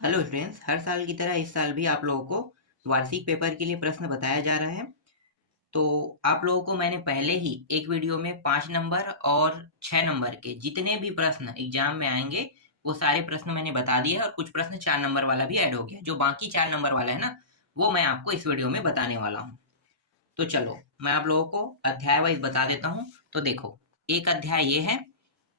Hello students, हर साल की तरह इस साल भी आप लोगों को वार्षिक पेपर के लिए प्रश्न बताया जा रहा है। तो आप लोगों को मैंने पहले ही एक वीडियो में 5 नंबर और 6 नंबर के जितने भी प्रश्न एग्जाम में आएंगे वो सारे प्रश्न मैंने बता दिए हैं, और कुछ प्रश्न 4 नंबर वाला भी ऐड हो गया। जो बाकी 4 नंबर वाला है ना, वो मैं आपको इस वीडियो में बताने वाला हूँ। तो चलो मैं आप लोगों को अध्याय वाइज बता देता हूँ। तो देखो, एक अध्याय ये है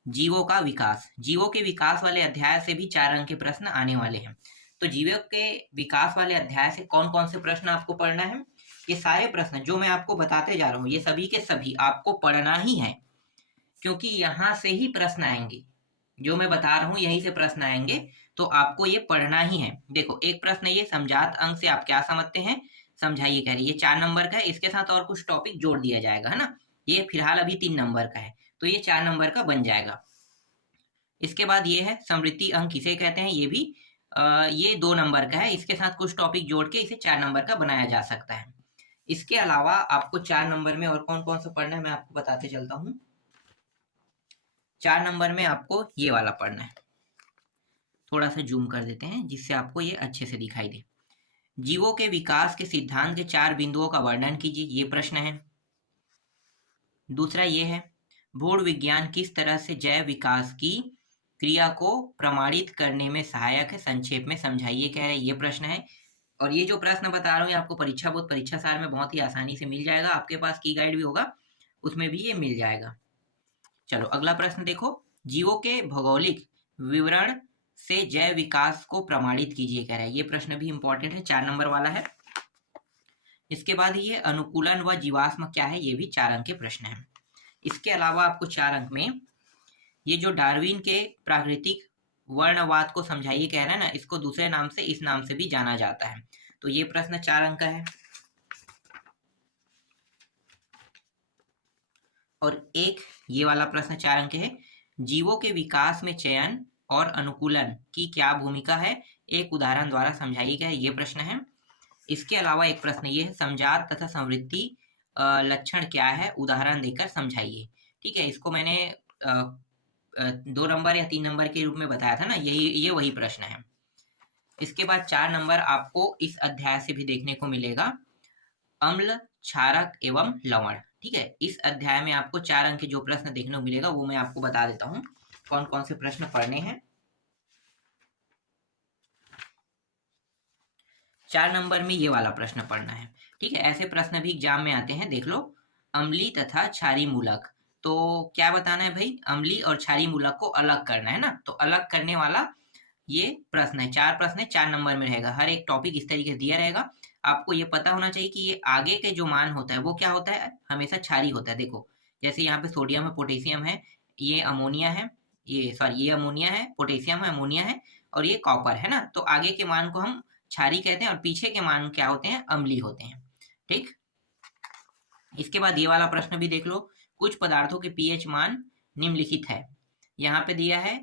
जीवों का विकास। जीवों के विकास वाले अध्याय से भी 4 अंक के प्रश्न आने वाले हैं। तो जीवों के विकास वाले अध्याय से कौन कौन से प्रश्न आपको पढ़ना है? ये सारे प्रश्न जो मैं आपको बताते जा रहा हूँ, ये सभी के सभी आपको पढ़ना ही है, क्योंकि यहाँ से ही प्रश्न आएंगे। जो मैं बता रहा हूँ यहीं से प्रश्न आएंगे, तो आपको ये पढ़ना ही है। देखो, एक प्रश्न ये समझात अंक से आप क्या समझते हैं, समझाइए। कह रही ये 4 नंबर का है, इसके साथ और कुछ टॉपिक जोड़ दिया जाएगा, है ना। ये फिलहाल अभी 3 नंबर का है, तो ये 4 नंबर का बन जाएगा। इसके बाद ये है समृद्धि अंक किसे कहते हैं, ये भी ये 2 नंबर का है, इसके साथ कुछ टॉपिक जोड़ के इसे 4 नंबर का बनाया जा सकता है। इसके अलावा आपको 4 नंबर में और कौन कौन सा पढ़ना है मैं आपको बताते चलता हूँ। 4 नंबर में आपको ये वाला पढ़ना है। थोड़ा सा जूम कर देते हैं जिससे आपको ये अच्छे से दिखाई दे। जीवों के विकास के सिद्धांत के 4 बिंदुओं का वर्णन कीजिए, ये प्रश्न है। दूसरा ये है, भूण विज्ञान किस तरह से जैव विकास की क्रिया को प्रमाणित करने में सहायक है, संक्षेप में समझाइए, कह रहे ये प्रश्न है। और ये जो प्रश्न बता रहा हूँ ये आपको परीक्षा सार में बहुत ही आसानी से मिल जाएगा। आपके पास की गाइड भी होगा, उसमें भी ये मिल जाएगा। चलो अगला प्रश्न देखो, जीवों के भौगोलिक विवरण से जैव विकास को प्रमाणित कीजिए, कह रहा है ये प्रश्न भी इंपॉर्टेंट है, 4 नंबर वाला है। इसके बाद ये अनुकूलन व जीवाश्म क्या है, ये भी 4 अंक के प्रश्न है। इसके अलावा आपको 4 अंक में ये जो डार्विन के प्राकृतिक वर्णवाद को समझाइए कह रहा है ना, इसको दूसरे नाम से इस नाम से भी जाना जाता है। तो ये प्रश्न 4 अंक का है। और एक ये वाला प्रश्न 4 अंक है, जीवों के विकास में चयन और अनुकूलन की क्या भूमिका है, एक उदाहरण द्वारा समझाइए, क्या ये प्रश्न है। इसके अलावा एक प्रश्न ये है, समजात तथा समृद्धि लक्षण क्या है, उदाहरण देकर समझाइए। ठीक है, इसको मैंने 2 नंबर या 3 नंबर के रूप में बताया था ना, ये वही प्रश्न है। इसके बाद 4 नंबर आपको इस अध्याय से भी देखने को मिलेगा, अम्ल, क्षारक एवं लवण। ठीक है, इस अध्याय में आपको 4 अंक के जो प्रश्न देखने को मिलेगा वो मैं आपको बता देता हूँ कौन कौन से प्रश्न पढ़ने हैं। 4 नंबर में ये वाला प्रश्न पढ़ना है। ठीक है, ऐसे प्रश्न भी एग्जाम में आते हैं, देख लो। अम्ली तथा क्षारी मूलक, तो क्या बताना है भाई, अम्ली और क्षारी मूलक को अलग करना है ना, तो अलग करने वाला ये प्रश्न है। 4 प्रश्न है, 4 नंबर में रहेगा, हर एक टॉपिक इस तरीके से दिया रहेगा। आपको ये पता होना चाहिए कि ये आगे के जो मान होता है वो क्या होता है, हमेशा क्षारी होता है। देखो, जैसे यहाँ पे सोडियम है, पोटेशियम है, ये अमोनिया है, ये अमोनिया है, पोटेशियम है, अमोनिया है, और ये कॉपर है ना। तो आगे के मान को हम क्षारी कहते हैं और पीछे के मान क्या होते हैं, अम्ली होते हैं। ठीक, इसके बाद ये वाला प्रश्न भी देख लो, कुछ पदार्थों के पीएच मान निम्नलिखित है। यहाँ पे दिया है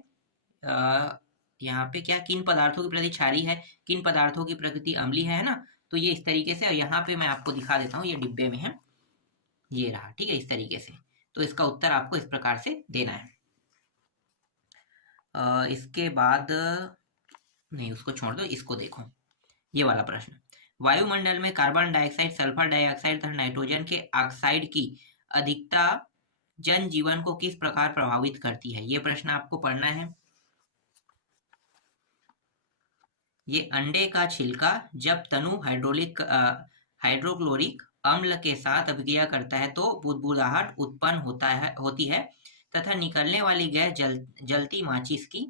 यहाँ पे क्या, किन पदार्थों की प्रकृति क्षारी है, किन पदार्थों की प्रकृति अम्लीय है ना। तो ये इस तरीके से, और यहाँ पे मैं आपको दिखा देता हूँ, ये डिब्बे में है, ये रहा। ठीक है, इस तरीके से। तो इसका उत्तर आपको इस प्रकार से देना है। इसके बाद नहीं, उसको छोड़ दो, इसको देखो, ये वाला प्रश्न, वायुमंडल में कार्बन डाइऑक्साइड, सल्फर डाइऑक्साइड तथा नाइट्रोजन के ऑक्साइड की अधिकता जनजीवन को किस प्रकार प्रभावित करती है, ये प्रश्न आपको पढ़ना है। ये अंडे का छिलका जब तनु हाइड्रोक्लोरिक अम्ल के साथ अभिक्रिया करता है तो बुदबुदाहट उत्पन्न होती है तथा निकलने वाली गैस जलती माचिस की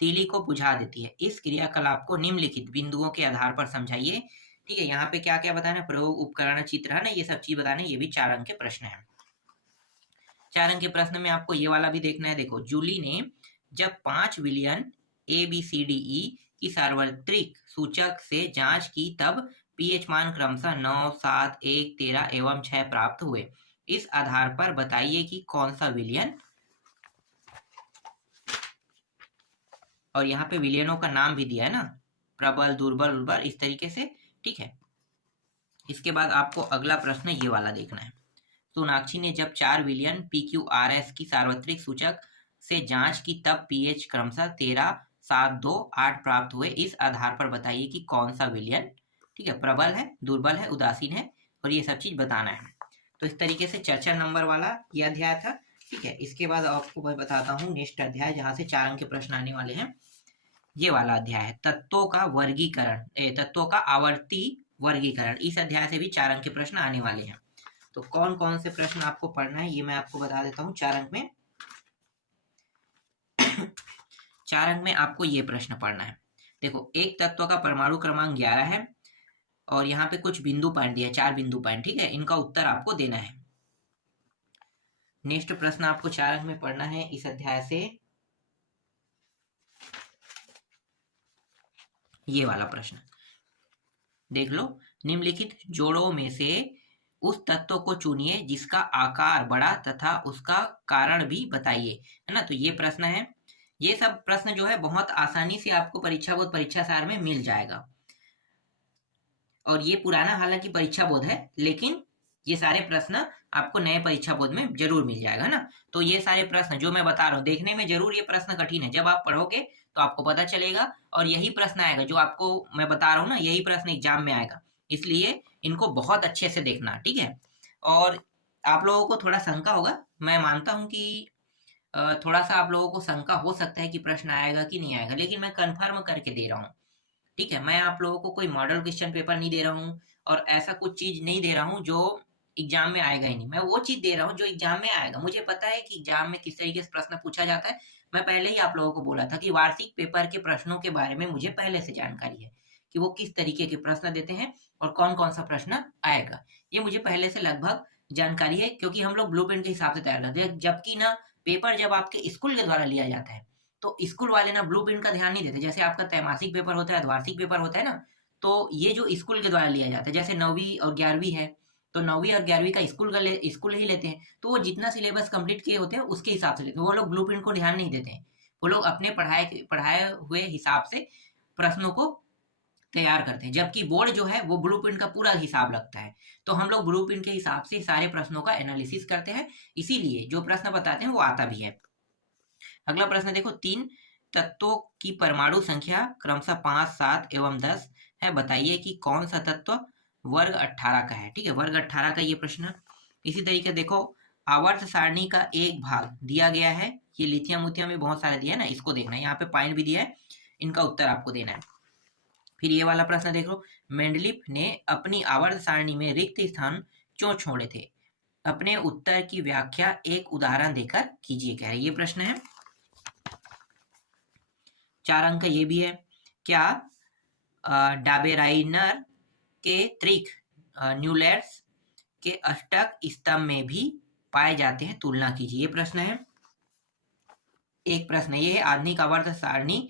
तीली को बुझा देती है। इस क्रियाकलाप को निम्नलिखित बिंदुओं के आधार पर समझाइए। ठीक है, यहाँ पे क्या क्या बताना है, प्रयोग, उपकरण, चित्र, है ना, ये सब चीज बताने, ये भी 4 अंक के प्रश्न है। 4 अंक के प्रश्न में आपको ये वाला भी देखना है। देखो, जूली ने जब 5 विलियन ABCDE की सार्वत्रिक सूचक से जांच की तब पीएच मान क्रमशः 9, 7, 1, 13 एवं 6 प्राप्त हुए। इस आधार पर बताइए कि कौन सा विलियन, और यहाँ पे विलियनों का नाम भी दिया है ना, प्रबल, दुर्बल, उर्वर, इस तरीके से। ठीक है, इसके बाद आपको अगला प्रश्न ये वाला देखना है, सोनाक्षी ने जब 4 विलियन PQRS की सार्वत्रिक सूचक से जांच की तब पीएच क्रमशः 13, 7, 2, 8 प्राप्त हुए। इस आधार पर बताइए कि कौन सा विलयन, ठीक है, प्रबल है, दुर्बल है, उदासीन है, और ये सब चीज बताना है। तो इस तरीके से 4 नंबर वाला ये अध्याय था, ठीक है। इसके बाद आपको मैं बताता हूँ नेक्स्ट अध्याय, जहाँ से 4 अंक के प्रश्न आने वाले हैं। ये वाला अध्याय है तत्वों का वर्गीकरण, तत्वों का आवर्ती वर्गीकरण। इस अध्याय से भी 4 अंक के प्रश्न आने वाले हैं। तो कौन कौन से प्रश्न आपको पढ़ना है ये मैं आपको बता देता हूँ 4 अंक में। 4 अंक में आपको ये प्रश्न पढ़ना है। देखो, एक तत्व का परमाणु क्रमांक 11 है और यहाँ पे कुछ बिंदु पॉइंट दिया है, 4 बिंदु पॉइंट, ठीक है। इनका उत्तर आपको देना है। नेक्स्ट प्रश्न आपको 4 अंक में पढ़ना है इस अध्याय से, ये वाला प्रश्न देख लो। निम्नलिखित जोड़ों में से उस तत्व को चुनिए जिसका आकार बड़ा तथा उसका कारण भी बताइए, है ना। तो ये प्रश्न है। ये सब प्रश्न जो है बहुत आसानी से आपको परीक्षा बोर्ड परीक्षा सार में मिल जाएगा। और ये पुराना हालांकि परीक्षा बोर्ड है, लेकिन ये सारे प्रश्न आपको नए परीक्षा बोर्ड में जरूर मिल जाएगा ना। तो ये सारे प्रश्न जो मैं बता रहा हूँ, देखने में जरूर ये प्रश्न कठिन है, जब आप पढ़ोगे तो आपको पता चलेगा। और यही प्रश्न आएगा जो आपको मैं बता रहा हूँ ना, यही प्रश्न एग्जाम में आएगा, इसलिए इनको बहुत अच्छे से देखना, ठीक है। और आप लोगों को थोड़ा शंका होगा, मैं मानता हूँ कि थोड़ा सा आप लोगों को शंका हो सकता है कि प्रश्न आएगा कि नहीं आएगा, लेकिन मैं कंफर्म करके दे रहा हूँ, ठीक है। मैं आप लोगों को कोई मॉडल क्वेश्चन पेपर नहीं दे रहा हूँ और ऐसा कुछ चीज नहीं दे रहा हूँ जो एग्जाम में आएगा ही नहीं। मैं वो चीज दे रहा हूँ जो एग्जाम में आएगा। मुझे पता है कि एग्जाम में किस तरीके से प्रश्न पूछा जाता है। मैं पहले ही आप लोगों को बोला था कि वार्षिक पेपर के प्रश्नों के बारे में मुझे पहले से जानकारी है कि वो किस तरीके के प्रश्न देते हैं और कौन कौन सा प्रश्न आएगा। ये मुझे पहले से लगभग जानकारी है, क्योंकि हम लोग ब्लूप्रिंट के हिसाब से तैयार करते हैं। जबकि ना पेपर जब आपके स्कूल के द्वारा लिया जाता है तो स्कूल वाले ना ब्लूप्रिंट का ध्यान नहीं देते। जैसे आपका त्रैमासिक पेपर होता है, अर्धवार्षिक पेपर होता है ना, तो ये जो स्कूल के द्वारा लिया जाता है, जैसे 9वीं और 11वीं है, तो 9वीं और 11वीं का स्कूल ही लेते हैं, तो वो जितना सिलेबस कंप्लीट किए होते हैं उसके हिसाब से लेते हैं। वो लोग ब्लूप्रिंट को ध्यान नहीं देते हैं। वो लोग अपने पढ़ाए हुए हिसाब से प्रश्नों को तैयार करते हैं, जबकि बोर्ड जो है वो ब्लूप्रिंट का पूरा हिसाब रखता है। तो हम लोग ब्लूप्रिंट के हिसाब से सारे प्रश्नों का एनालिसिस करते हैं, इसीलिए जो प्रश्न बताते हैं वो आता भी है। अगला प्रश्न देखो, 3 तत्वों की परमाणु संख्या क्रमशः 5, 7 एवं 10 है। बताइए कि कौन सा तत्व वर्ग 18 का है, ठीक है। वर्ग 18 का ये प्रश्न। इसी तरीके देखो, आवर्त सारणी का एक भाग दिया गया है। ये लिथियम उथियम में बहुत सारा दिया है ना, इसको देखना है। यहाँ पे पॉइंट भी दिया है, इनका उत्तर आपको देना है। फिर ये वाला प्रश्न देखो, मेंडलीफ ने अपनी आवर्त सारणी में रिक्त स्थान क्यों छोड़े थे? अपने उत्तर की व्याख्या एक उदाहरण देकर कीजिए, कह रहे ये प्रश्न है। 4 अंक का ये भी है। क्या डाबेराइनर के त्रिक न्यूलैंड्स के अष्टक स्तंभ में भी पाए जाते हैं? तुलना कीजिए, ये प्रश्न है। एक प्रश्न ये है, आधुनिक आवर्त सारणी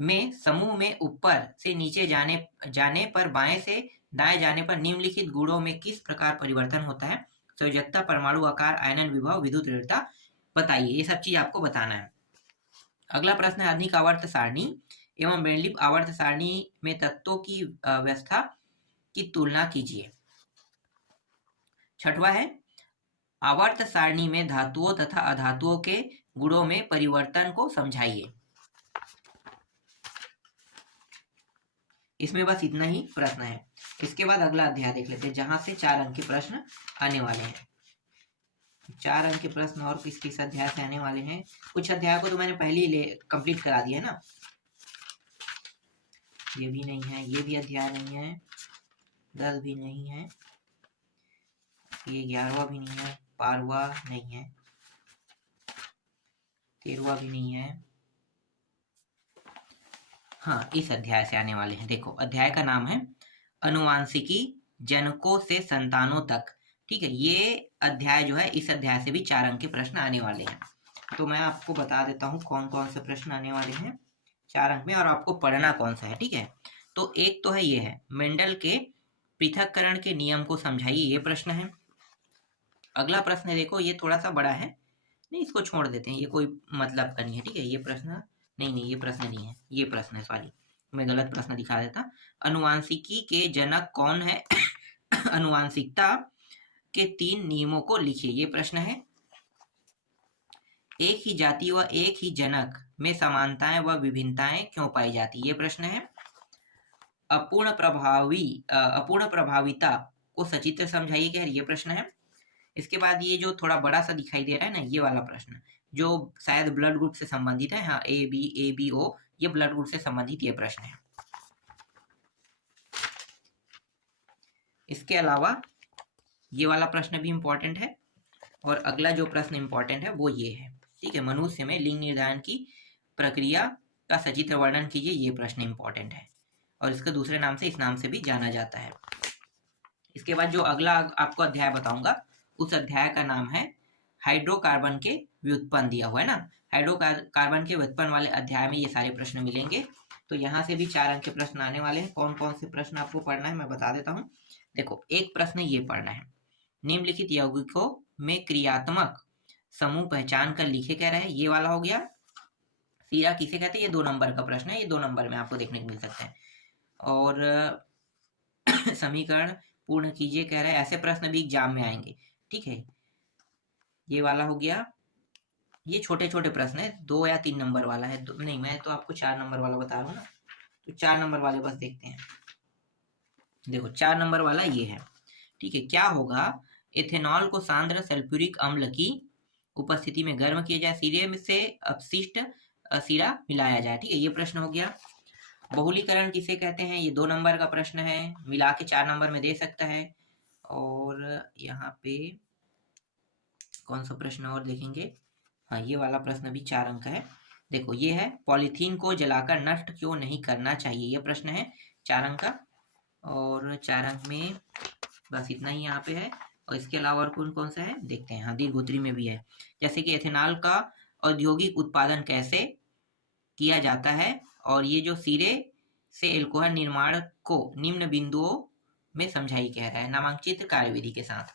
में समूह में ऊपर से नीचे जाने पर बाएं से दाएं जाने पर निम्नलिखित गुणों में किस प्रकार परिवर्तन होता है? संयोजकता, परमाणु आकार, आयनन विभव, विद्युत दृढ़ता बताइए। ये सब चीज आपको बताना है। अगला प्रश्न है, आधुनिक आवर्त सारणी एवं मेंडलीफ आवर्त सारणी में तत्वों की व्यवस्था की तुलना कीजिए। छठवां है, आवर्त सारणी में धातुओं तथा अधातुओं के गुणों में परिवर्तन को समझाइए। इसमें बस इतना ही प्रश्न है। इसके बाद अगला अध्याय देख लेते हैं, जहां से 4 अंक के प्रश्न आने वाले हैं। 4 अंक के प्रश्न और किस किस अध्याय से आने वाले हैं? कुछ अध्याय को तो मैंने पहले ही कंप्लीट करा दिया है ना। ये भी नहीं है, ये भी अध्याय नहीं है, 10 भी नहीं है, ये 11वां भी नहीं है, 12वां नहीं है, 13वां भी नहीं है। हाँ, इस अध्याय से आने वाले हैं। देखो, अध्याय का नाम है अनुवांशिकी, जनकों से संतानों तक, ठीक है। ये अध्याय जो है, इस अध्याय से भी 4 अंक के प्रश्न आने वाले हैं। तो मैं आपको बता देता हूँ कौन कौन से प्रश्न आने वाले हैं 4 अंक में, और आपको पढ़ना कौन सा है, ठीक है। तो एक तो है, ये है मेंडल के पृथक्करण के नियम को समझाइए, ये प्रश्न है। अगला प्रश्न है, देखो ये थोड़ा सा बड़ा है, नहीं इसको छोड़ देते हैं, ये कोई मतलब का नहीं है, ठीक है। ये प्रश्न नहीं, ये प्रश्न नहीं है, ये प्रश्न है, सॉरी मैं गलत प्रश्न दिखा देता। अनुवांशिकी के जनक कौन है? अनुवांशिकता के 3 नियमों को लिखिए, ये प्रश्न है। एक ही जाति व एक ही जनक में समानताएं व विभिन्नताएं क्यों पाई जाती? ये प्रश्न है। अपूर्ण प्रभाविता को सचित्र समझाइए, कह रही, ये प्रश्न है। इसके बाद ये जो थोड़ा बड़ा सा दिखाई दे रहा है ना, ये वाला प्रश्न जो शायद ब्लड ग्रुप से संबंधित है, हाँ, ए बी ओ, ये ब्लड ग्रुप से संबंधित ये प्रश्न है। इसके अलावा ये वाला प्रश्न भी इंपॉर्टेंट है, और अगला जो प्रश्न इंपॉर्टेंट है वो ये है, ठीक है, मनुष्य में लिंग निर्धारण की प्रक्रिया का सचित्र वर्णन कीजिए, ये प्रश्न इंपॉर्टेंट है, और इसका दूसरे नाम से, इस नाम से भी जाना जाता है। इसके बाद जो अगला आपको अध्याय बताऊंगा, उस अध्याय का नाम है हाइड्रोकार्बन के व्युत्पन्न, दिया हुआ है ना। हाइड्रोकार्बन के व्युत्पन्न वाले अध्याय में ये सारे प्रश्न मिलेंगे। तो यहाँ से भी 4 अंक के प्रश्न आने वाले हैं। कौन कौन से प्रश्न आपको पढ़ना है मैं बता देता हूँ। देखो, एक प्रश्न ये पढ़ना है, निम्नलिखित यौगिकों में क्रियात्मक समूह पहचान कर लिखे, कह रहे हैं, ये वाला हो गया। सीरा किसे कहते हैं, ये 2 नंबर का प्रश्न है, ये 2 नंबर में आपको देखने को मिल सकता है। और समीकरण पूर्ण कीजिए, कह रहे हैं, ऐसे प्रश्न भी एग्जाम में आएंगे, ठीक है। ये वाला हो गया। ये छोटे छोटे प्रश्न है, 2 या 3 नंबर वाला है, नहीं, मैं तो आपको 4 नंबर वाला बता रहा हूँ ना, तो 4 नंबर वाले बस देखते हैं। देखो, 4 नंबर वाला ये है, ठीक है। क्या होगा, एथेनॉल को सांद्र सल्फ्यूरिक अम्ल की उपस्थिति में गर्म किया जाए, सिरे से अपशिष्ट सिरा मिलाया जाए, ठीक है, ये प्रश्न हो गया। बहुलीकरण किसे कहते हैं, ये 2 नंबर का प्रश्न है, मिला के 4 नंबर में दे सकता है। और यहाँ पे कौन सा प्रश्न और देखेंगे, हाँ, ये वाला प्रश्न भी 4 अंक का है। देखो, ये है, पॉलीथीन को जलाकर नष्ट क्यों नहीं करना चाहिए, ये प्रश्न है, 4 अंक का। और 4 अंक में बस इतना ही यहाँ पे है। और इसके अलावा और कौन कौन सा है देखते हैं। हाँ, दीर्घोत्तरी में भी है, जैसे कि एथेनॉल का औद्योगिक उत्पादन कैसे किया जाता है, और ये जो सिरे से एल्कोहल निर्माण को निम्न बिंदुओं में समझाई, कह रहा है, नामांकित कार्यविधि के साथ,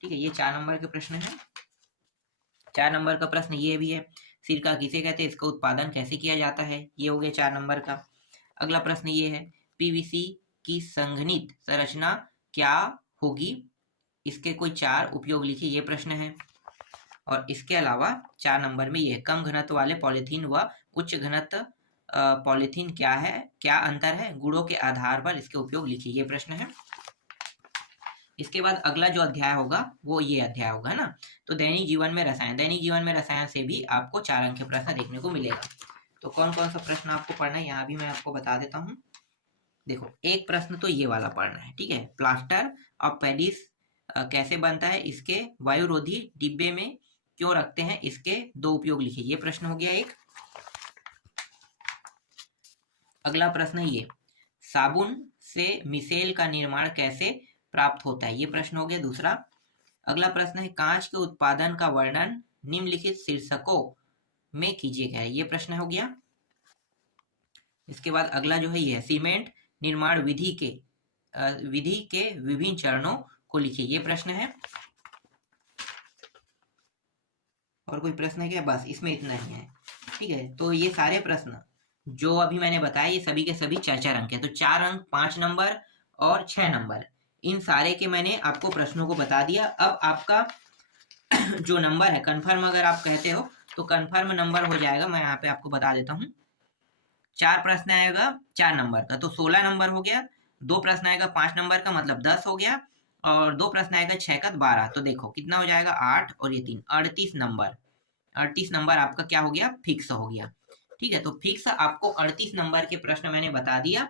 ठीक है। ये 4 नंबर के प्रश्न है। 4 नंबर का प्रश्न ये भी है, सिरका किसे कहते हैं, इसका उत्पादन कैसे किया जाता है, ये हो गया 4 नंबर का। अगला प्रश्न ये है, पीवीसी की संघनित संरचना क्या होगी, इसके कोई 4 उपयोग लिखिए, ये प्रश्न है। और इसके अलावा 4 नंबर में ये कम घनत्व वाले पॉलीथीन व उच्च घनत्व पॉलीथीन क्या है, क्या अंतर है, गुणों के आधार पर इसके उपयोग लिखिए, ये प्रश्न है। इसके बाद अगला जो अध्याय होगा वो ये अध्याय होगा ना। तो दैनिक जीवन में रसायन, दैनिक जीवन में रसायन से भी आपको 4 अंक के प्रश्न देखने को मिलेगा। तो कौन कौन सा प्रश्न आपको पढ़ना है, यहाँ भी मैं आपको बता देता हूँ। देखो, एक प्रश्न तो ये वाला पढ़ना है, ठीक है, प्लास्टर ऑफ पेरिस कैसे बनता है, इसके वायुरोधी डिब्बे में क्यों रखते हैं, इसके 2 उपयोग लिखिए, ये प्रश्न हो गया एक। अगला प्रश्न है ये, साबुन से मिसेल का निर्माण कैसे प्राप्त होता है, ये प्रश्न हो गया दूसरा। अगला प्रश्न है, कांच के उत्पादन का वर्णन निम्नलिखित शीर्षकों में कीजिएगा, ये प्रश्न हो गया। इसके बाद अगला जो है ये, सीमेंट निर्माण विधि के विभिन्न चरणों को लिखिए, ये प्रश्न है। और कोई प्रश्न है क्या, बस इसमें इतना ही है, ठीक है। तो ये सारे प्रश्न जो अभी मैंने बताया, ये सभी के सभी 4 अंक है। तो 4 अंक, 5 नंबर और 6 नंबर, इन सारे के मैंने आपको प्रश्नों को बता दिया। अब आपका जो नंबर है, कंफर्म अगर आप कहते हो तो कंफर्म नंबर हो जाएगा, मैं यहाँ पे आपको बता देता हूँ। 4 प्रश्न आएगा 4 नंबर का, तो 16 नंबर हो गया। 2 प्रश्न आएगा 5 नंबर का, मतलब 10 हो गया। और 2 प्रश्न आएगा 6 का, 12। तो देखो कितना हो जाएगा, 8 और ये 3, 38 नंबर। 38 नंबर आपका क्या हो गया, फिक्स हो गया, ठीक है। तो फिक्स आपको 38 नंबर के प्रश्न मैंने बता दिया।